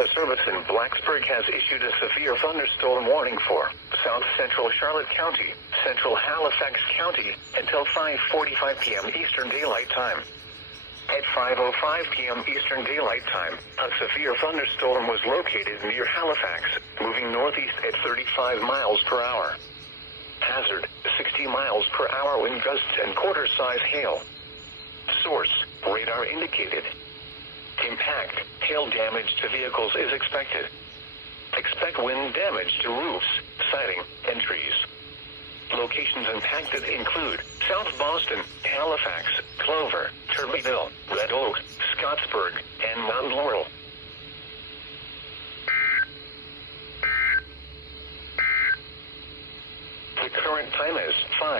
Weather Service in Blacksburg has issued a severe thunderstorm warning for south central Charlotte County, central Halifax County, until 5:45 p.m. Eastern Daylight Time. At 5:05 p.m. Eastern Daylight Time, a severe thunderstorm was located near Halifax, moving northeast at 35 miles per hour. Hazard, 60 miles per hour wind gusts and quarter-size hail. Source, radar indicated. Impact, hail damage to vehicles is expected. Expect wind damage to roofs, siding, and trees. Locations impacted include South Boston, Halifax, Clover, Turbyville, Red Oak, Scottsburg, and Mount Laurel. The current time is 5.